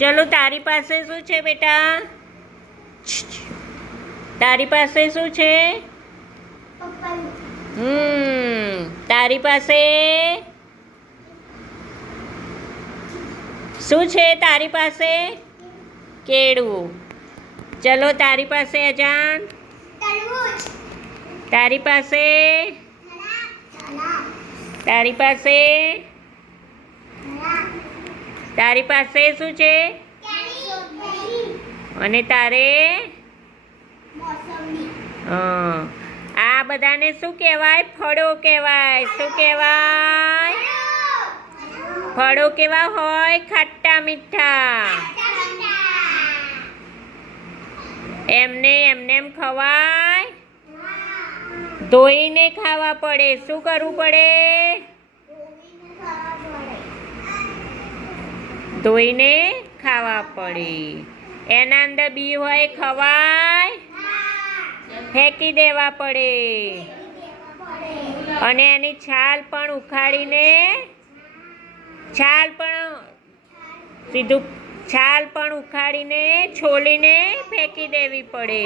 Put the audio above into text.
ચલો તારી પાસે શું છે બેટા? તારી પાસે શું છે? તારી પાસે શું છે? તારી પાસે કેળું. ચલો તારી પાસે અજાન? તારી પાસે? તારી પાસે? તારી પાસે શું છે? અને તારે? આ બધાને શું કહેવાય? ફળો કહેવાય. શું કહેવાય? ફળો કેવા હોય? ખાટા મીઠા. એમને એમ ખવાય? ધોઈને ખાવા પડે. શું કરવું પડે? ધોઈને ખાવા પડે. એના અંદર બી હોય, ખવાય? ફેંકી દેવા પડે. અને એની છાલ પણ ઉખાડીને છાલ પણ ઉખાડીને છોલીને ફેંકી દેવી પડે.